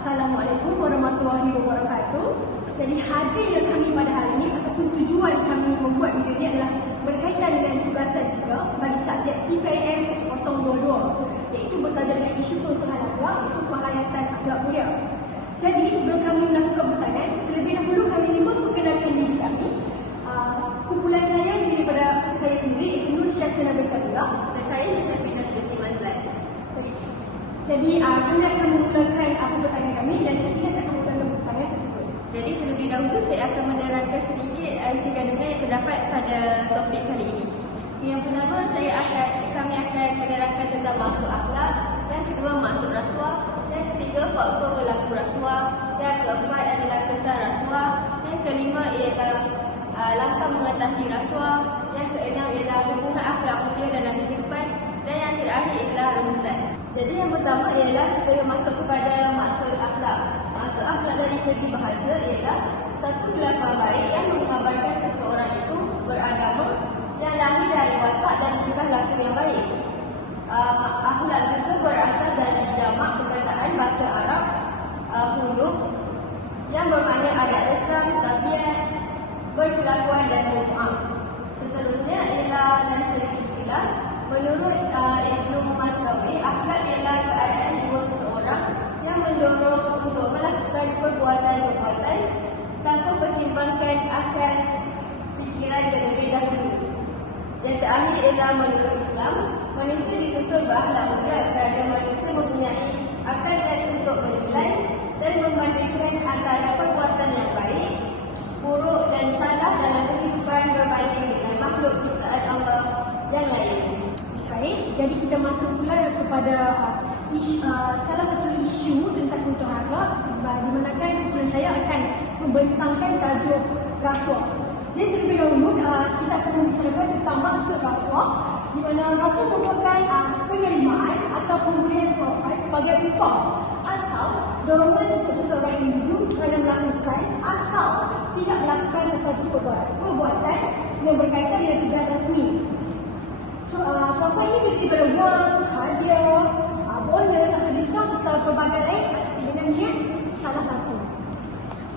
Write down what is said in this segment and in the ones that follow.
Assalamualaikum warahmatullahi wabarakatuh. Jadi hadirnya kami pada hari ini ataupun tujuan kami membuat video ini adalah berkaitan dengan tugasan juga bagi subjek TPM 022 iaitu bertajuk dengan isu keutamaan akhlak iaitu penghayatan akhlak mulia. Jadi sebelum kami melakukan pertanyaan, terlebih dahulu kami ingin memperkenalkan diri kami. Kumpulan saya daripada saya sendiri iaitu Nur Syahsana Berkadullah Dan saya Syafina Siti Mazlan. Jadi kami akan memulakan pertanyaan kami dan Syafina saya akan memulakan pertanyaan tersebut. Jadi terlebih dahulu saya akan menerangkan sedikit isi kandungan yang terdapat pada topik kali ini. Yang pertama kami akan menerangkan tentang maksud akhlak, yang kedua maksud rasuah, yang ketiga faktor berlaku rasuah, yang keempat adalah kesan rasuah, yang kelima ialah langkah mengatasi rasuah, yang keenam ialah hubungan akhlak mulia dalam kehidupan, dan yang terakhir ialah rumusan. Jadi yang pertama ialah kita masuk kepada maksud akhlak. Maksud akhlak dari segi bahasa ialah satu kelakuan baik yang menggambarkan seseorang itu beragama, yang lahir dari watak dan tingkah laku yang baik. Akhlak juga berasal dari jamak perkataan bahasa Arab huluk yang bermakna adat resam, tabiat, berkelakuan dan bermuam. Seterusnya ialah dari segi istilah. Menurut Ibnu Masnawi, akhlak ialah keadaan jiwa seseorang yang mendorong untuk melakukan perbuatan-perbuatan tanpa pertimbangkan akal fikiran terlebih dahulu. Yang terakhir ialah menurut Islam, manusia dituntut berakhlak mulia kerana manusia mempunyai akal dan untuk menilai dan membandingkan antara perbuatan yang baik, buruk dan salah dalam kehidupan berbanding dengan makhluk ciptaan Allah yang lain. Baik, jadi kita masuk pula kepada salah satu isu tentang keutamaan akhlak di mana kumpulan saya akan membentangkan tajuk rasuah. Jadi terlebih dahulu kita akan membicarakan tentang maksud rasuah, di mana rasuah merupakan penerimaan atau pemberian sebagai upah atau dorongan untuk seseorang individu kerana melakukan atau tidak melakukan sesuatu perbuatan yang berkaitan dengan tugas rasmi. Suapa ini berdiri pada wang, hadiah, bonus atau diskaun serta pelbagai lain dengan niat salah satu.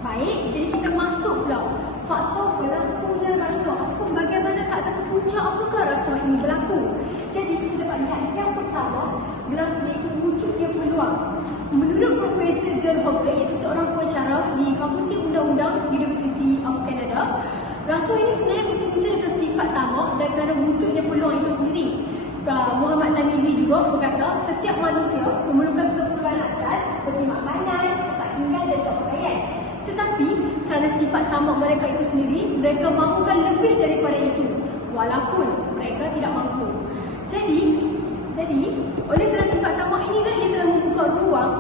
Baik, jadi kita masuk pula faktor berlakunya rasuah ataupun bagaimanakah ataupun punca apakah rasuah ini berlaku. Jadi kita dapat lihat yang pertama berlaku iaitu wujudnya peluang. Menurut Profesor John Hopper iaitu seorang pengacara di Fakulti Undang-Undang University of Canada, rasuah ini sebenarnya muncul daripada sifat tamak dan kerana wujudnya peluang itu sendiri. Muhammad Tamizi juga berkata setiap manusia memerlukan keperluan asas seperti makanan, tempat tinggal dan juga pakaian. Tetapi kerana sifat tamak mereka itu sendiri, mereka mahukan lebih daripada itu walaupun mereka tidak mampu. Jadi oleh kerana sifat tamak inilah ia telah membuka ruang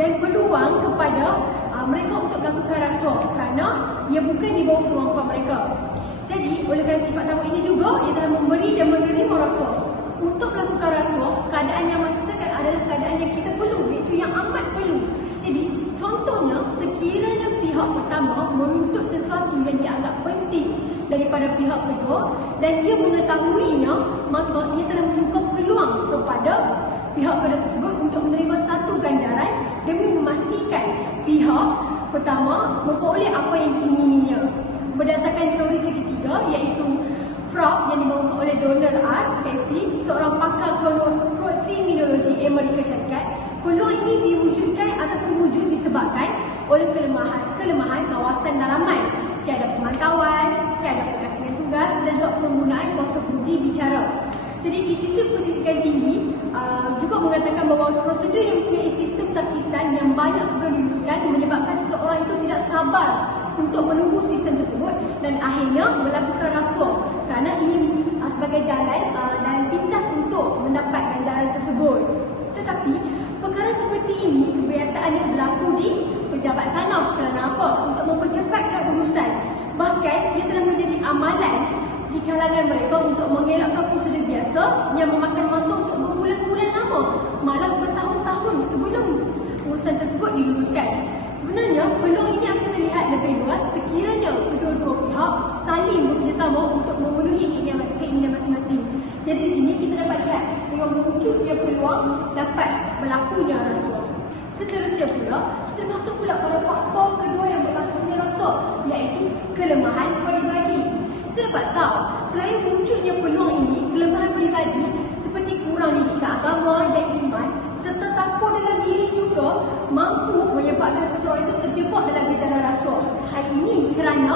dan peluang kepada mereka untuk melakukan rasuah kerana ia bukan di bawah kemampuan mereka. Jadi oleh kerana sifat tamak ini juga ia telah memberi dan menerima rasuah. Untuk melakukan rasuah, keadaan yang maksudkan adalah keadaan yang kita perlu, iaitu yang amat perlu. Jadi contohnya sekiranya pihak pertama menuntut sesuatu yang dianggap penting daripada pihak kedua dan dia mengetahuinya, maka ia telah membuka peluang kepada pihak kedua tersebut untuk menerima satu ganjaran demi memastikan pihak pertama memperoleh apa yang diingininya. Berdasarkan teori segitiga iaitu Freud yang dibawakan oleh Donald R. Casey, seorang pakar kriminologi Amerika Syarikat, peluang ini diwujudkan ataupun wujud disebabkan oleh kelemahan kawasan dalaman, tiada pemantauan, tiada pengasingan tugas dan juga penggunaan kuasa budi bicara. Jadi Institut Pendidikan Tinggi juga mengatakan bahawa prosedur yang mempunyai sistem tapisan yang banyak sebelum diluluskan menyebabkan seseorang itu tidak sabar untuk menunggu sistem tersebut dan akhirnya melakukan rasuah kerana ini sebagai jalan dan pintas untuk mendapat ganjaran tersebut. Tetapi perkara seperti ini kebiasaannya berlaku di pejabat tanah. Kerana apa? Untuk mempercepatkan urusan. Bahkan ia telah menjadi amalan di kalangan mereka untuk mengelakkan prosedur biasa yang memakan masa untuk berbulan-bulan lama, malah bertahun-tahun sebelum urusan tersebut diluluskan. Sebenarnya peluang ini akan terlihat lebih luas sekiranya kedua-dua pihak saling bekerjasama untuk memenuhi keinginan masing-masing. Jadi di sini kita dapat lihat dengan wujudnya peluang dapat berlakunya rasuah. Seterusnya pula, kita masuk pula pada faktor kedua yang berlakunya rasuah, iaitu kelemahan peribadi. Kita dapat tahu, selain wujudnya peluang ini, kelemahan peribadi seperti kurang didikan agama dan iman serta takut dalam diri juga mampu menyebabkan seseorang itu terjebak dalam gejala rasuah. Hal ini kerana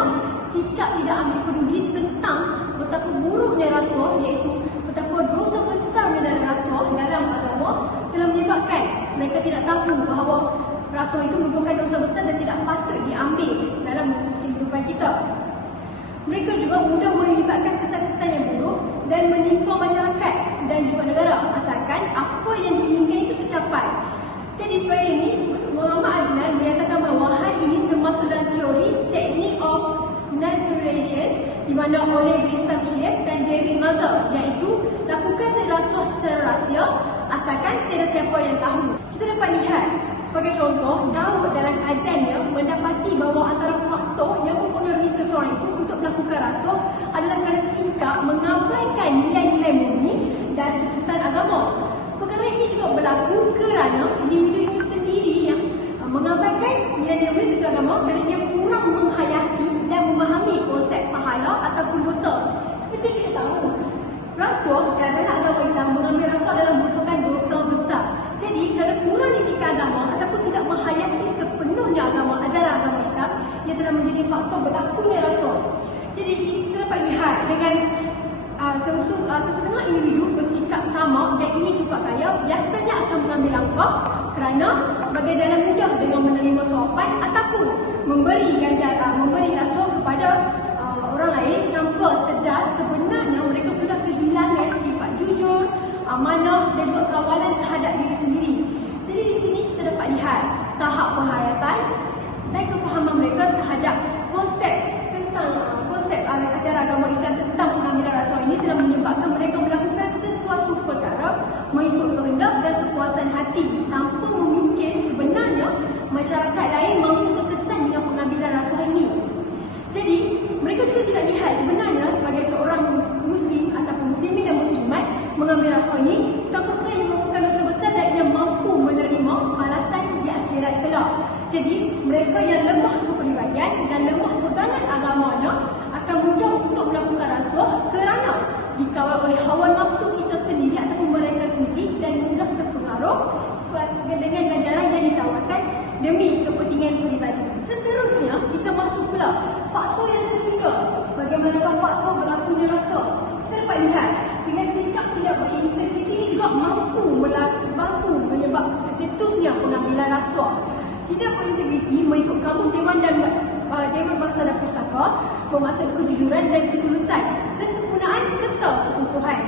sikap tidak ambil peduli tentang betapa buruknya rasuah, iaitu betapa dosa besarnya dalam rasuah dalam agama telah menyebabkan mereka tidak tahu bahawa rasuah itu merupakan dosa besar dan tidak patut diambil dalam kehidupan kita. Mereka juga mudah melibatkan kesan-kesan yang buruk dan menimpa masyarakat dan juga negara asalkan apa yang diinginkan itu tercapai. Jadi sebagai ini, Muhammad Adnan menyatakan bahawa hal ini termasuk dalam teori Technique of Non-Simulation di mana oleh Brissam Shies dan David Mazur, iaitu lakukan rasuah secara rahsia asalkan tiada siapa yang tahu. Kita dapat lihat sebagai contoh, Daud dalam kajiannya mendapati bahawa antara faktor yang mempengaruhi seseorang itu untuk melakukan rasuah adalah kerana sikap mengabaikan nilai-nilai murni dan tuntutan agama. Perkara ini juga berlaku kerana individu itu sendiri yang mengabaikan nilai-nilai murni tuntutan agama dan dia kurang menghayati dan memahami konsep pahala ataupun dosa. Seperti kita tahu, rasuah dalam agama Islam, mengambil rasuah adalah merupakan dosa besar. Jadi, kerana kurang didikan agama ataupun tidak menghayati sepenuhnya agama, ajaran agama Islam, ia telah menjadi faktor berlakunya rasuah. Jadi, kita dapat lihat dengan setengah individu bersikap tamak dan ingin cepat kaya, biasanya akan mengambil langkah kerana sebagai jalan mudah dengan menerima suapan ataupun memberi rasuah kepada orang lain tanpa sedar sebenarnya mereka sudah kehilangan sifat jujur, amanah dan juga kawalan terhadap diri sendiri. Jadi di sini kita dapat lihat tahap penghayatan dan kefahaman mereka terhadap konsep ajaran agama Islam tentang pengambilan rasuah ini telah menyebabkan mereka melakukan sesuatu perkara mengikut kehendak dan kepuasan hati tanpa memikir sebenarnya masyarakat lain mampu terkesan dengan pengambilan rasuah ini. Jadi mereka juga tidak lihat sebenarnya sebagai seorang Muslim ataupun Muslimin dan Muslimat mengambil rasuah ini tanpa sengaja merupakan dosa besar dan yang mampu menerima balasan di akhirat kelak. Jadi mereka yang lemah kepribadian dan lemah pegangan agamanya akan mudah untuk melakukan rasuah kerana dikawal oleh hawa nafsu kita sendiri ataupun mereka sendiri dan mudah terpengaruh dengan ganjaran yang ditawarkan demi kepentingan peribadi. Seterusnya kita masuk pula faktor yang ketiga, bagaimanakah faktor berlakunya rasuah. Kita dapat lihat dengan sikap tidak berintegriti ini juga mampu menyebabkan tercetusnya pengambilan rasuah. Tidak berintegriti mengikut kamus Dewan Bangsa dan Pustaka bermaksud kejujuran dan ketulusan, kesempurnaan serta keutuhan.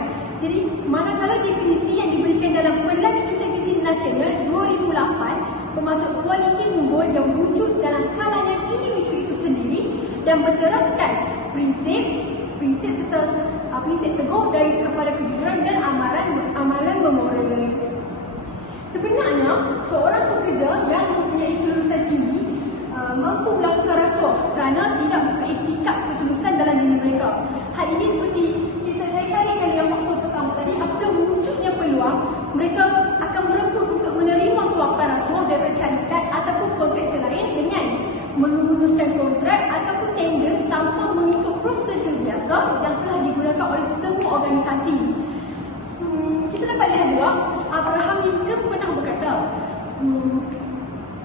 Jadi manakala definisi yang diberikan dalam Pelan Integriti Nasional 2008 bermaksud kualiti unggul yang wujud dalam kalangan individu itu sendiri dan berteraskan prinsip serta prinsip teguh dari kepada kejujuran dan amalan memoral. Sebenarnya seorang pekerja yang mempunyai kelulusan tinggi mampu melakukan rasuah kerana tidak mempunyai sikap ketulusan dalam diri mereka. Hal ini seperti saya kaitkan yang faktor pertama tadi, apabila wujudnya peluang, mereka akan berebut untuk menerima suapan rasuah daripada syarikat ataupun kontraktor lain dengan meluluskan kontrak ataupun tender tanpa mengikut prosedur biasa yang telah digunakan oleh semua organisasi. Kita dapat lihat juga, Abraham Lincoln pernah berkata,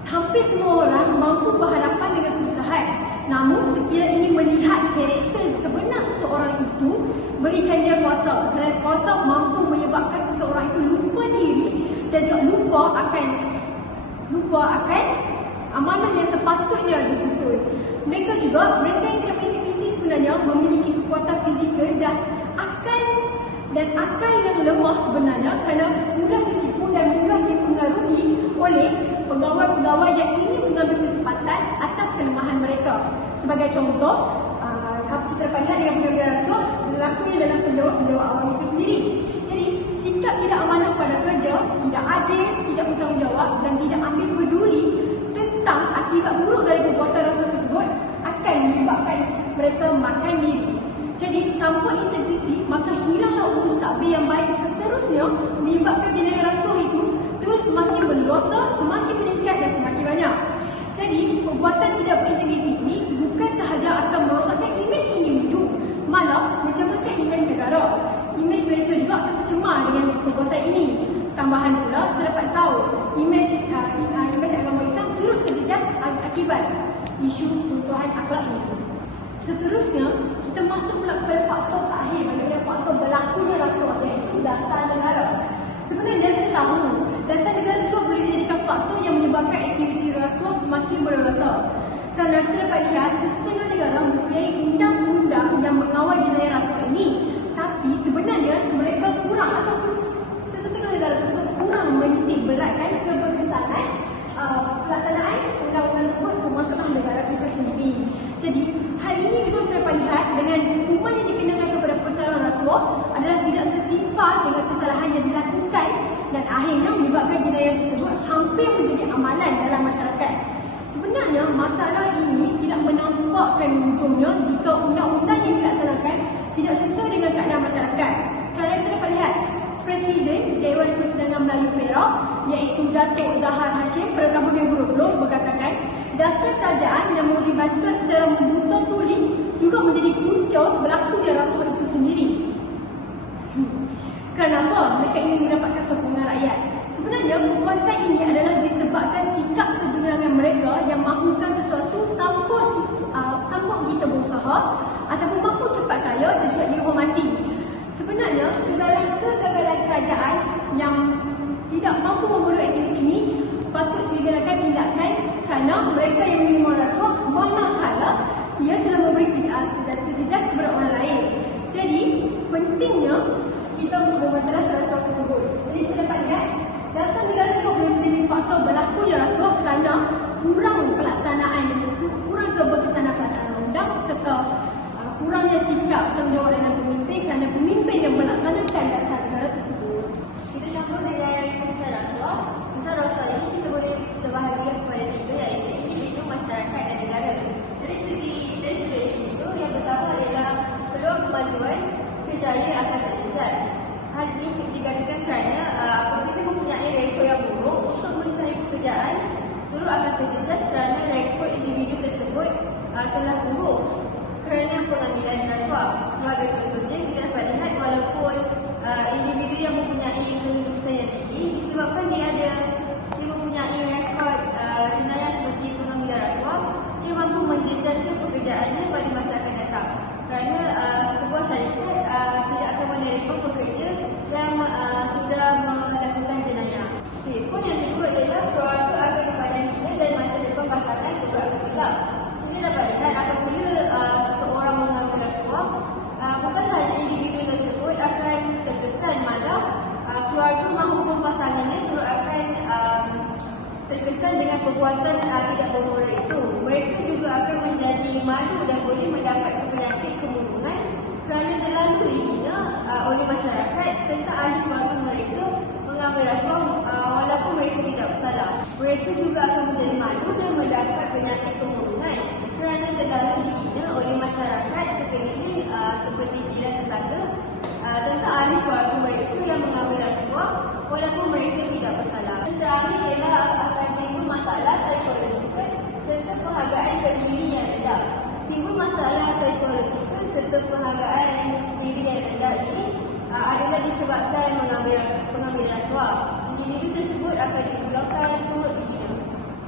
hampir semua orang mampu berhadapan dengan kesusahan. Namun sekiranya ingin melihat karakter sebenar seseorang itu, berikan dia kuasa. Kerana kuasa mampu menyebabkan seseorang itu lupa diri dan juga lupa akan amanah yang sepatutnya dipikul. Mereka yang tidak berintegriti sebenarnya memiliki kekuatan fizikal dan akal yang lemah sebenarnya kerana mudah ditipu dan mudah dipengaruhi oleh pegawai-pegawai yang ingin mengambil kesempatan atas kelemahan mereka. Sebagai contoh, kita dapat lihat dengan pengambilan rasuah berlakunya dalam penjawat awam itu sendiri. Jadi, sikap tidak amanah pada kerja, tidak adil, tidak bertanggungjawab dan tidak ambil peduli tentang akibat buruk dari perbuatan rasuah tersebut akan menyebabkan mereka makan diri. Jadi, tanpa integriti, maka hilanglah urus takbir yang baik seterusnya menyebabkan jenayah rasuah itu terus semakin berdosa, semakin meningkat dan semakin banyak. Jadi, perbuatan tidak berintegriti ini bukan sahaja akan merosakkan imej individu, malah mencemarkan imej negara. Imej Malaysia juga akan tercemar dengan perbuatan ini. Tambahan pula, terdapat tahu imej agama Islam turut terjejas akibat isu runtuhan akhlak ini. Seterusnya, kita masuk pula kepada faktor terakhir bagaimana faktor berlakunya rasuah, iaitu dasar negara. Sebenarnya kita tahu dasar negara juga boleh dijadikan faktor yang menyebabkan aktiviti rasuah semakin berdosa. Kerana kita dapat lihat sesetengah negara mempunyai undang-undang yang mengawal jenayah rasuah ini, tapi sebenarnya mereka kurang ataupun sesetengah negara tersebut kurang menitik beratkan keberkesanan pelaksanaan undang-undang tersebut termasuklah negara kita sendiri. Jadi hal ini juga kita dapat lihat dengan hukuman yang dikenakan kepada persalahan rasuah adalah tidak setimpal dengan kesalahan yang dilakukan dan akhirnya menyebabkan jenayah tersebut hampir menjadi amalan dalam masyarakat. Sebenarnya masalah ini tidak menampakkan ujungnya jika undang-undang yang dilaksanakan tidak sesuai dengan keadaan masyarakat. Kerana kita dapat lihat Presiden Dewan Persidangan Melayu Perak iaitu Datuk Zahar Hashim pada tahun 2020 berkatakan dasar kerajaan yang memberi bantuan secara membuta tuli juga menjadi punca berlakunya rasuah itu sendiri. Kenapa mereka ingin mendapatkan sokongan rakyat? Sebenarnya perbuatan ini adalah disebabkan sikap sebenarnya mereka yang mahukan sesuatu tanpa kita berusaha ataupun mahu cepat kaya dan juga dihormati. Sebenarnya kegagalan kerajaan yang tidak mampu membuat aktiviti ini patut dikenakan tindakan kerana mereka yang menerima rasuah manakala ia telah memberi terjejas kepada orang lain. Jadi pentingnya kita untuk membalas rasuah tersebut. Jadi kita dapat lihat dasar negara juga boleh menjadi faktor berlakunya rasuah kerana kurang keberkesanan pelaksanaan undang serta kurangnya sikap tanggungjawab dalam pemimpin kerana pemimpin yang melaksanakan dasar negara tersebut. Kita sambung dengan kisah rasuah. Kisah rasuah ini kita boleh terbahagikan kepada tiga, iaitu individu, masyarakat dan negara. Dari segi individu, yang pertama ialah peluang kemajuan kerjaya akan terjejas. Hal ini dikatakan kerana apabila mempunyai rekod yang buruk untuk mencari pekerjaan turut akan terjejas kerana rekod individu tersebut telah buruk kerana pengambilan rasuah. Sebagai contohnya, kita dapat lihat walaupun individu yang mempunyai kelulusan yang tinggi disebabkan dia mempunyai rekod jenayah seperti pengambilan rasuah, dia mampu menjejaskan pekerjaannya pada masa akan datang. Kerana sebuah syarikat tidak akan menerima pekerja yang sudah melakukan jenayah. Poin yang kedua ialah keluarga akan dipadaninya dan masa depan pasangan juga akan gelap. Kita dapat lihat apabila seseorang mengambil rasuah, bukan sahaja individu tersebut akan terkesan, malah keluarga maupun pasangannya turut akan terkesan dengan perbuatan tidak bermoral itu. Mereka juga akan menjadi malu dan boleh mendapat penyakit kemurungan kerana terlalu dihina oleh masyarakat tentang ahli keluarga mereka mengambil rasuah walaupun mereka tidak bersalah. Mereka juga akan menjadi malu dan mendapat penyakit kemurungan kerana terlalu dihina oleh masyarakat sekeliling seperti jiran tetangga tentang ahli keluarga mereka yang mengambil rasuah walaupun mereka tidak bersalah. Terakhir ialah akan timbul masalah psikologikal serta penghargaan ke diri yang rendah. Timbul masalah psikologikal serta penghargaan diri yang rendah ini adalah disebabkan pengambil rasuah. Individu tersebut akan dipulaukan turut dihina.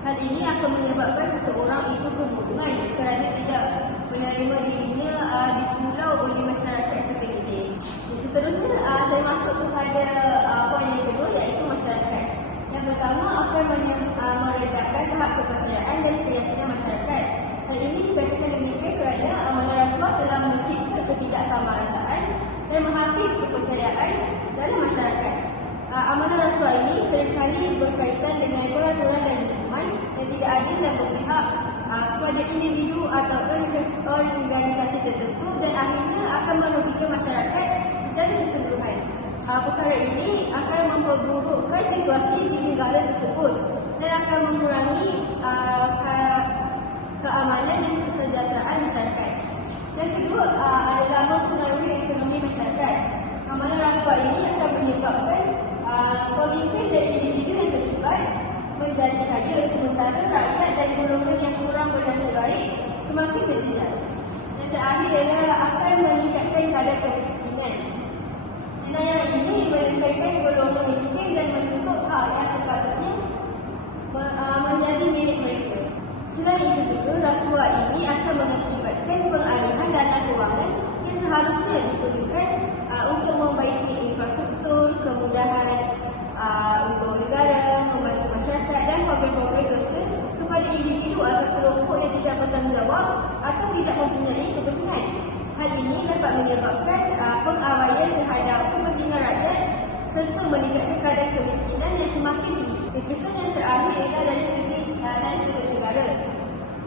Hal ini akan menyebabkan seseorang itu kemurungan kerana tidak menerima dirinya dipulau oleh masyarakat sekeliling. Seterusnya saya masuk kepada poin yang kedua, iaitu masyarakat. Yang pertama akan meredakan tahap kepercayaan dan keyakinan masyarakat. Hal ini dikatakan demikian kerana amalan rasuah telah mencipta ketidaksamarataan dan menghapis kepercayaan dalam masyarakat. Amalan rasuah ini seringkali berkaitan dengan peraturan dan hukuman yang tidak adil dan berpihak kepada individu atau organisasi tertentu dan akhirnya akan merugikan masyarakat secara keseluruhan. Perkara ini akan memperburukkan situasi di negara tersebut dan akan mengurangi keamanan dan kesejahteraan masyarakat. Yang kedua adalah mempengaruhi ekonomi masyarakat. Amalan rasuah ini akan menyebabkan pemimpin dan individu yang terlibat menjadi kaya, sementara rakyat dan golongan yang kurang bernasib baik semakin berjejas. Yang terakhir ialah akan meningkatkan kadar kemiskinan. Jenayah ini menekankan golongan miskin dan menuntut hak yang sepatutnya menjadi milik mereka. Selain itu juga, rasuah ini akan mengakibatkan pengalihan dana kewangan yang seharusnya digunakan untuk membaiki infrastruktur, kemudahan untuk negara, membantu masyarakat dan program-program sosial kepada individu atau kelompok yang tidak bertanggungjawab atau tidak mempunyai kepentingan. Hal ini dapat menyebabkan pengabaian terhadap kepentingan rakyat serta meningkatkan kadar kemiskinan yang semakin tinggi. Kesan yang terakhir ialah dari sudut negara.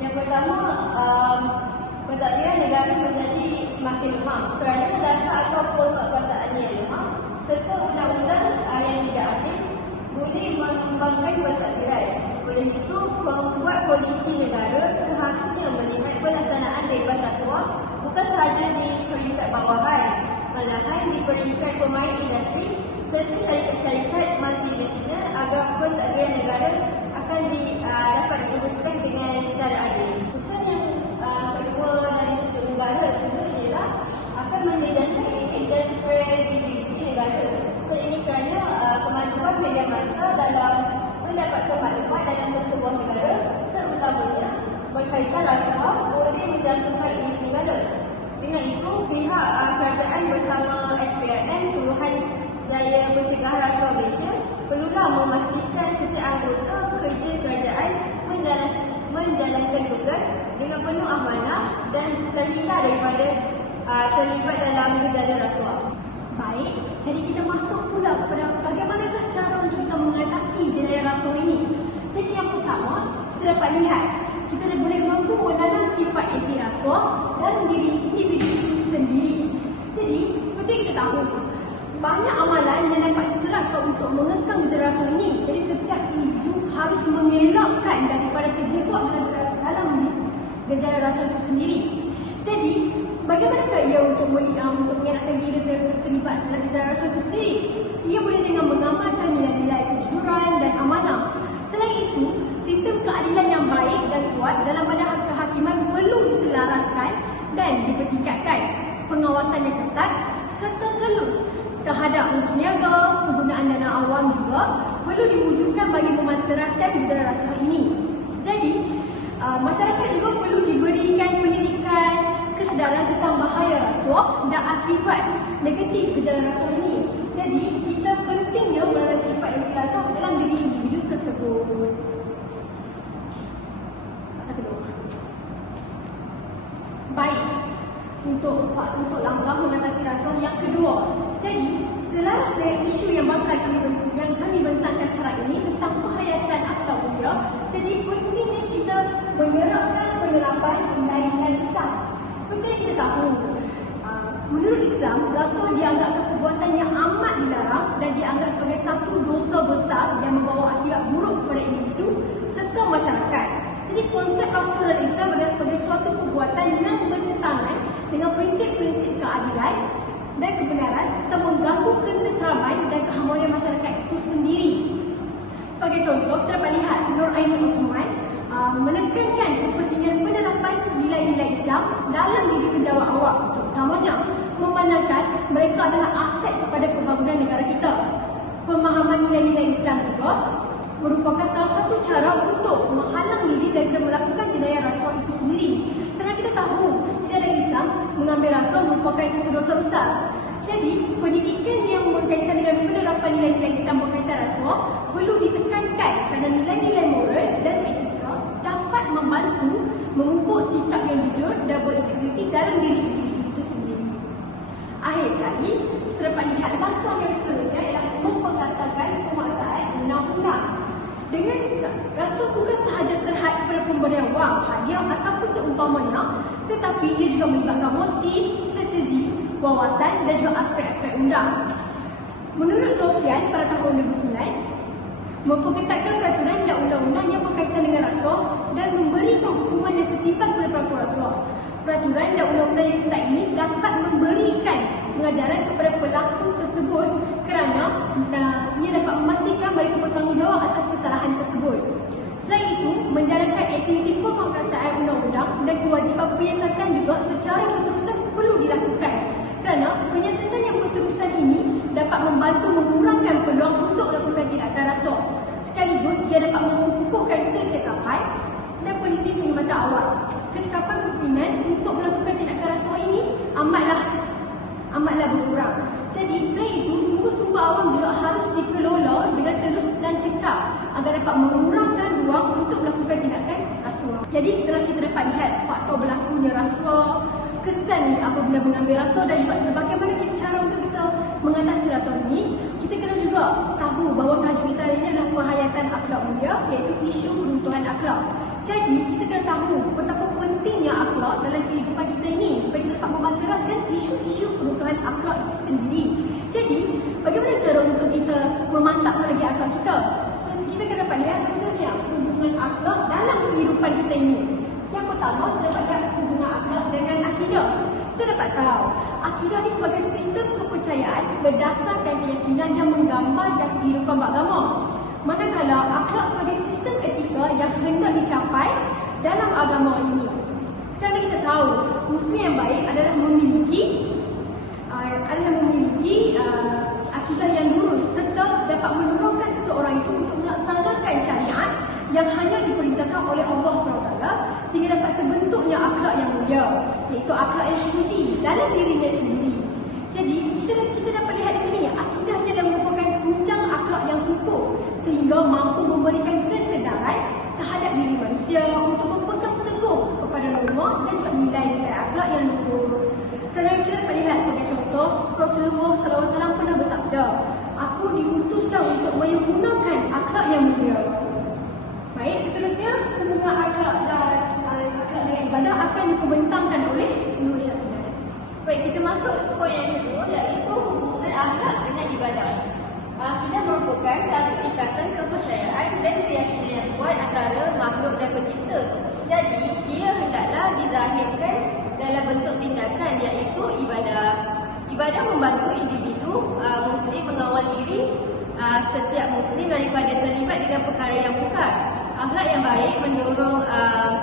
Yang pertama, pentadbiran negara menjadi semakin lemah kerana dasar atau penguasaannya yang lemah serta undang-undang yang tidak adil boleh mengembangkan pentadbiran. Oleh itu, pembuat polisi negara seharusnya melihat pelaksanaan bebas rasuah bukan sahaja di peringkat bawahan, malahan di peringkat pemain industri serta syarikat-syarikat multinasional agar pentadbiran negara akan dapat diuruskan dengan secara adil. Kesan yang kedua dari sudut negara itu ialah akan menjejaskan imej dan kredibiliti negara. Ini kerana kemajuan media massa dalam mendapatkan maklumat dalam sesebuah negara, terutamanya berkaitan rasuah, boleh menjatuhkan imej negara. Dengan itu, pihak kerajaan bersama SPRM Suruhanjaya Pencegahan Rasuah Malaysia perlulah memastikan setiap anggota kerja kerajaan menjalankan tugas dengan penuh amanah dan terhindar daripada terlibat dalam gejala rasuah. Baik, jadi kita masuk pula kepada bagaimanakah cara untuk kita mengatasi jenayah rasuah ini. Jadi yang pertama, kita dapat lihat kita boleh mampu menanam sifat anti rasuah dalam diri individu itu sendiri. Jadi, seperti kita tahu, banyak amalan yang dapat diterapkan untuk mengekang gejala rasuah ini. Jadi, setiap individu harus mengelakkan daripada terjebak dalam gejala rasuah itu sendiri. Jadi, bagaimanakah ia untuk mengelakkan diri terlibat dalam gejala rasuah itu sendiri? Ia boleh dengan mengamalkan nilai-nilai kejujuran dan amanah. Selain itu, sistem keadilan yang baik dan kuat dalam badan kehakiman perlu diselaraskan dan dipertingkatkan. Pengawasan yang ketat serta telus terhadap urus niaga, penggunaan dana awam juga perlu diwujudkan bagi memanteraskan gejala rasuah ini. Jadi, masyarakat juga perlu diberikan pendidikan kesedaran tentang bahaya rasuah dan akibat negatif gejala rasuah ini. Jadi, kita pentingnya mengenal sifat anti rasuah dalam diri individu tersebut. Kata kedua. Baik, untuk langkah mengatasi rasuah yang kedua. Jadi, selaras dengan isu yang kami bentangkan sekarang ini tentang penghayatan akta muda, jadi pentingnya kita menerapkan penerapan nilai-nilai Islam. Seperti yang kita tahu, menurut Islam, rasuah dianggap perbuatan yang amat dilarang dan dianggap sebagai satu dosa besar yang membawa akibat buruk kepada individu serta masyarakat. Jadi konsep rasuah dalam Islam adalah sebagai suatu perbuatan yang bertentangan dengan prinsip-prinsip keadilan dan kebenaran serta mengganggu ketenteraman dan keharmonian masyarakat itu sendiri. Sebagai contoh, kita dapat lihat Nur Aini Uthman menekankan kepentingan penerapan nilai-nilai Islam dalam diri penjawat awam, terutamanya memandangkan mereka adalah aset kepada pembangunan negara kita. Pemahaman nilai-nilai Islam juga merupakan salah satu cara untuk menghalang diri daripada melakukan jenayah rasuah itu sendiri. Kerana kita tahu, di dalam Islam, mengambil rasuah merupakan satu dosa besar. Jadi, pendidikan yang berkaitan dengan penerapan nilai-nilai Islam berkaitan rasuah perlu ditekankan kerana nilai-nilai moral dan etika dapat membantu memupuk sikap yang jujur dan berintegriti dalam diri individu itu sendiri. Akhir sekali, kita dapat lihat langkah yang seterusnya ialah memperkasarkan penguasaan undang-undang. Dengan rasuah bukan sahaja terhad kepada pemberian wang, hadiah ataupun seumpamanya, tetapi ia juga melibatkan motif, strategi, wawasan dan juga aspek-aspek undang. Menurut Sofian pada tahun 2009, memperketatkan peraturan dan undang-undang yang berkaitan dengan rasuah dan memberikan hukuman yang setimpal kepada pelaku rasuah. Peraturan dan undang-undang yang ketat ini dapat memberikan pengajaran kepada pelaku tersebut kerana ia dapat memastikan mereka bertanggungjawab atas kesalahan tersebut. Selain itu, menjalankan aktiviti pemangkasaan undang-undang dan kewajipan penyiasatan juga secara berterusan perlu dilakukan kerana penyiasatan yang berterusan ini dapat membantu mengurangkan peluang untuk melakukan tindakan rasuah. Sekaligus ia dapat mengukuhkan kecekapan dan kualiti perkhidmatan awam. Kecekapan pimpinan untuk melakukan tindakan rasuah ini amatlah berkurang. Jadi selain itu, sumber-sumber awam juga harus dikelola dengan telus dan cekap agar dapat mengurangkan ruang untuk melakukan tindakan rasuah. Jadi setelah kita dapat lihat faktor berlakunya rasuah, kesan apabila mengambil rasuah dan juga bagaimana cara untuk kita mengatasi rasuah ini, kita kena juga tahu bahawa tajuk kita hari ini adalah penghayatan akhlak mulia, iaitu isu runtuhan akhlak. Jadi kita kena tahu betapa pentingnya akhlak dalam kehidupan kita ini supaya kita dapat membanteraskan isu-isu runtuhan akhlak itu sendiri. Jadi bagaimana cara untuk kita memantapkan lagi akhlak kita? Kita kena dapat lihat sebenarnya hubungan akhlak dalam kehidupan kita ini. Yang pertama, kita dapat hubungan akhlak dengan akidah. Kita dapat tahu, akidah ini sebagai sistem kepercayaan berdasarkan keyakinan yang menggambarkan kehidupan beragama. Manakala akhlak sebagai sistem etika yang hendak dicapai dalam agama ini. Sekarang kita tahu, Muslim yang baik adalah memiliki akidah yang lurus serta dapat mendorongkan seseorang itu untuk melaksanakan syariat yang hanya diperintahkan oleh Allah SWT sehingga dapat terbentuknya akhlak yang mulia, iaitu akhlak yang suci dalam dirinya sendiri. Jadi kita dapat lihat di sini, akidahnya adalah merupakan puncak akhlak yang utuh sehingga mampu memberikan kesedaran terhadap diri manusia untuk berpegang teguh kepada norma dan juga nilai-nilai akhlak yang luhur. Kerana kita dapat lihat sebagai contoh, Rasulullah SAW pernah bersabda, "Aku diutuskan untuk menggunakan akhlak yang mulia." Baik, seterusnya hubungan akhlak dengan ibadah akan dipembentangkan oleh Nur Syafinas. Baik, kita masuk poin yang kedua, iaitu hubungan akhlak dengan ibadah. Akidah merupakan satu ikatan kepercayaan dan keyakinan yang kuat antara makhluk dan pencipta. Jadi, ia hendaklah dizahirkan dalam bentuk tindakan, iaitu ibadah. Ibadah membantu individu Muslim mengawal diri setiap Muslim daripada terlibat dengan perkara yang mungkar. Akhlak yang baik mendorong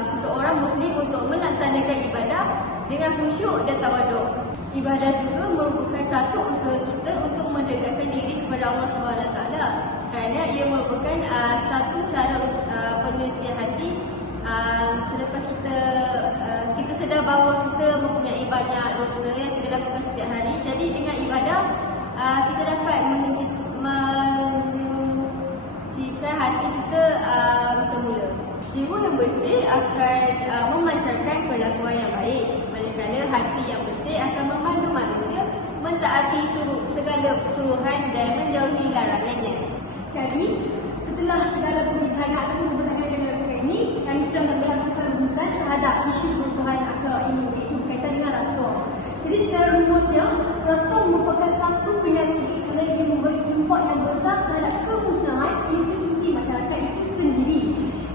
seseorang Muslim untuk melaksanakan ibadah dengan khusyuk dan tawaduk. Ibadah juga merupakan satu usaha kita untuk mendekatkan diri kepada Allah SWT kerana ia merupakan satu cara penyucian hati selepas kita sedar bahawa kita mempunyai banyak dosa yang kita lakukan setiap hari. Jadi dengan ibadah kita dapat menyucikan hati kita semula. Jiwa yang bersih akan memancarkan perlakuan yang baik, manakala hati yang bersih akan memandu manusia mentaati segala suruhan dan menjauhi larangannya. Jadi, setelah segala pembicaraan atau pembicarakan ini, kami sudah melakukan keputusan terhadap isu runtuhan akhlak ini, iaitu berkaitan dengan rasuah. Jadi secara rumusnya, rasuah merupakan satu penyakit kerana ia memberi impak yang besar terhadap kemusnahan institusi masyarakat itu sendiri.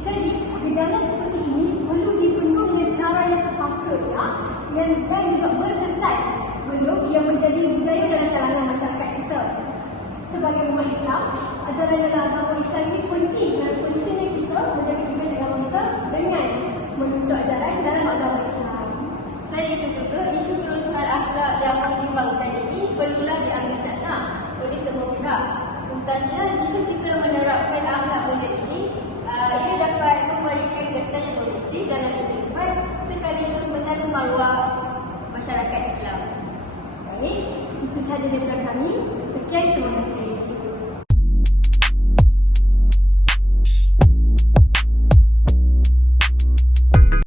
Jadi, gejala seperti ini perlu dibendung dengan cara yang sepatutnya dan juga berkesan sebelum ia menjadi budaya dalam kalangan masyarakat kita. Sebagai umat Islam, ajaran dalam agama Islam ini penting dan pentingnya kita menjaga tugas agama kita dengan menuntut ajaran dalam agama Islam. Selain itu juga, isu keruntuhan akhlak yang membimbangkan ini perlulah diambil jatah oleh semua pihak. Tuntasnya, jika kita menerapkan akhlak mulia ini, ia dapat memberikan kesan yang positif dalam kehidupan sekaligus menjaga maruah masyarakat Islam. Baik, itu sahaja daripada kami. Sekian, terima kasih.